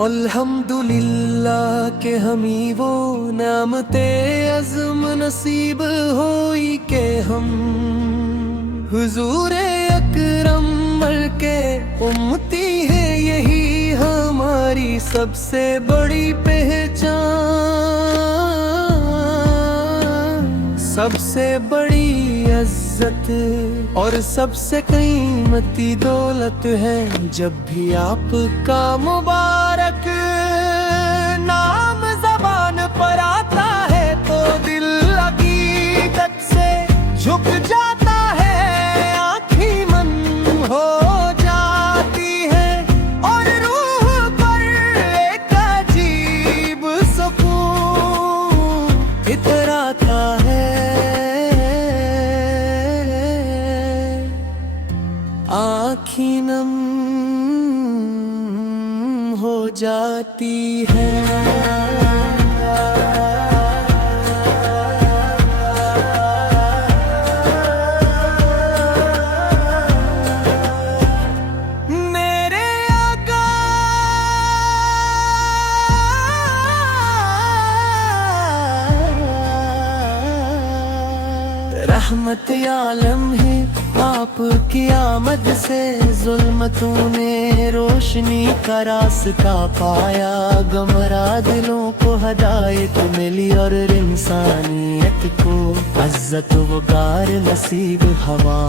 अल्हम्दुलिल्लाह के हमी वो नामते अज़म नसीब होई के हम हुजूर अकरम के उम्मती है, यही हमारी सबसे बड़ी पहचान, सबसे बड़ी इज्जत और सबसे कीमती दौलत है। जब भी आपका मुबारक नाम ज़बान पर आता है तो दिल हकीकत से झुक जाता है, आँखें मन हो जाती है और रूह पर एक अजीब सुकून इतराता है। आँखें नम हो जाती है। रहमत आलम है आपकी आमद से, जुल्मतों ने रोशनी का रास्ता पाया, गमरा दिलों को हदायत मिली और इंसानियत को इज्जत वकार नसीब हवा।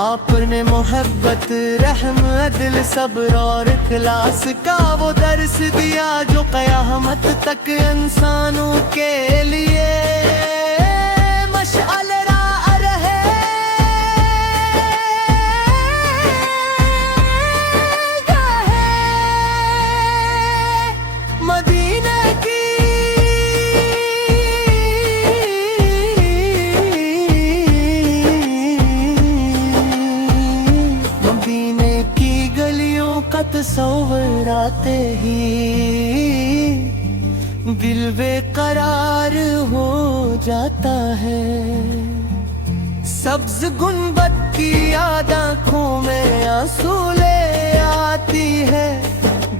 आपने मोहब्बत रहम अदल सब्र और इखलास का वो दर्स दिया जो क़यामत तक इंसानों के लिए मशअल तस्वीर आते ही दिल बेकरार हो जाता है। सब्ज गुंबद की याद आँखों में आंसू ले आती है,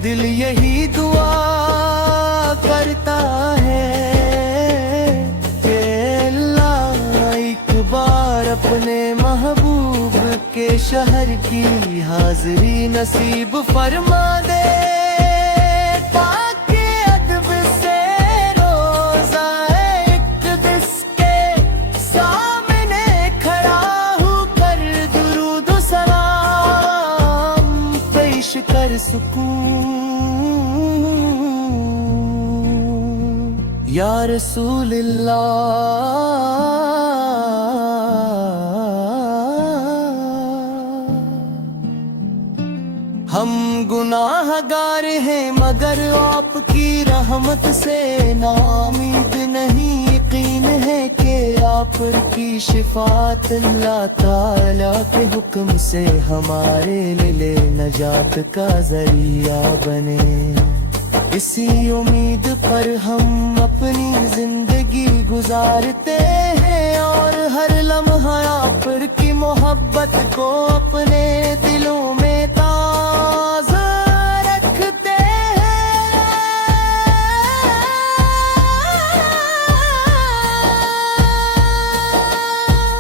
दिल यही दुआ करता है कि अल्लाह एक बार अपने महबूब के शहर की हाज़री नसीब फरमा दे। पाके अदब से रोज़ा इक़्तिदास के सामने खड़ा होकर दुरूद सलाम पेश कर सकूं। या रसूल अल्लाह हम गुनाहगार हैं मगर आपकी रहमत से नाउम्मीद नहीं, यकीन है कि आप की शिफात अल्लाह ताला के हुक्म से हमारे लिए नजात का जरिया बने। इसी उम्मीद पर हम अपनी जिंदगी गुजारते हैं और हर लम्हा आप की मोहब्बत को अपने दिलों में ताज़ा रखते हैं।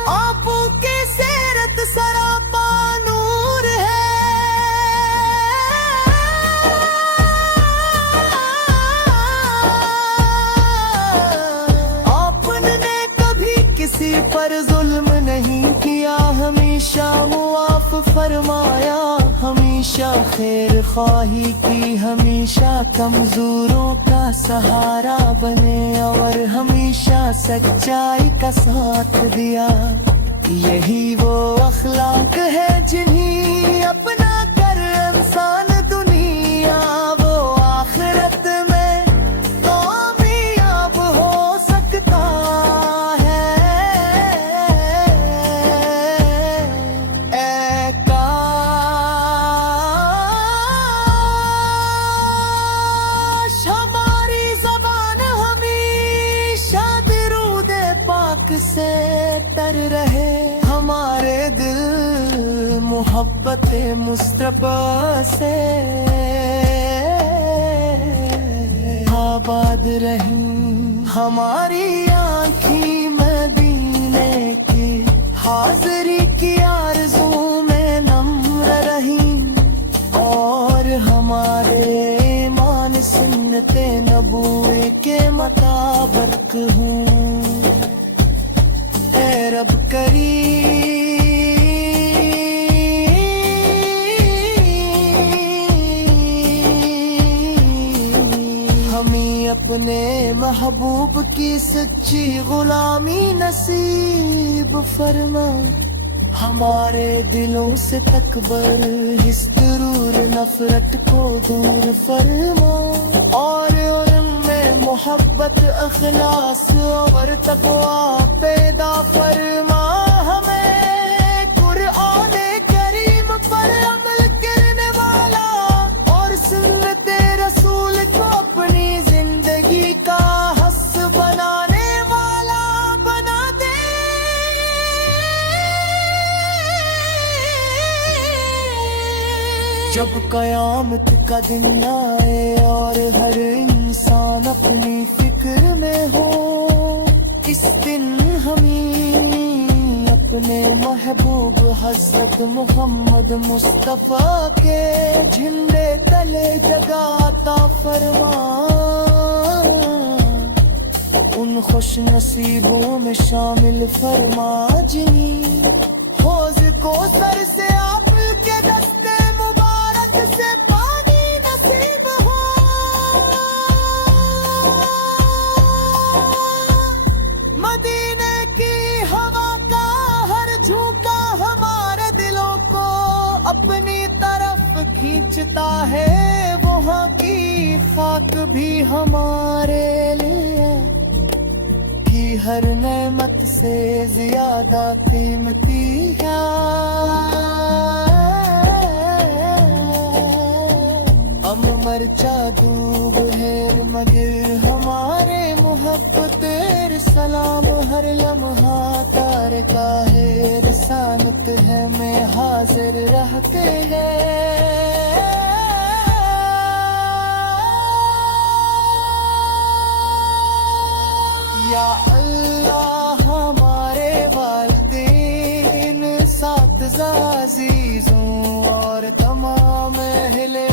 आपो की सीरत सरापा नूर है, आपने कभी किसी पर जुल्म नहीं किया, हमेशा मुआफ फरमाया, हमेशा खैर ख्वाही की, हमेशा कमजोरों का सहारा बने और हमेशा सच्चाई का साथ दिया। यही वो अखलाक है जिन्हें अपना कर इंसान दुनिया वो आखिरत में कामयाब हो सकता है। हमारी ज़बान हमेशा दुरूद पाक से तर रहे, हमारे दिल मोहब्बत मुस्तफा से आबाद रहीं। हमारी आँखें मदीने की हाज़री की आरज़ू में नम्र रहीं, और हमारे मान सुन्नते नबूवे के मुताबिक हूँ। ऐ रब हमें अपने महबूब की सच्ची गुलामी नसीब फरमा। हमारे दिलों से तकबर हिस्सरूर नफरत को दूर फरमा, और उनमें मोहब्बत अखलास और तक़वा पैदा फरमा। हमें कुरान करीम पर अमल करने वाला और सुन्नते रसूल को अपनी जिंदगी का हस्स बनाने वाला बना दे। जब कयामत का दिन आए और हर इंसान अपनी फिक्र में हो, इस दिन हमें अपने महबूब हज़रत मोहम्मद मुस्तफ़ा के झंडे तले जगह अता फरमा। उन खुश नसीबों में शामिल फरमा जिन्हीं हौज़ को सर से आपके दस्ते मुबारक से पानी नसीब हो। मदीने की हवा का हर झोंका हमारे दिलों को अपनी तरफ खींचता है। वहाँ की खाक भी हमारे लिए की हर नेमत से ज्यादा कीमती है। हम मरचा दूब है मगर हमारे मोहब्बत सलाम हर लम्हा तार का है रसानत है में हाजिर रहते हैं। या अल्लाह हमारे वालिदैन साथ अज़ीज़ों और तमाम अहले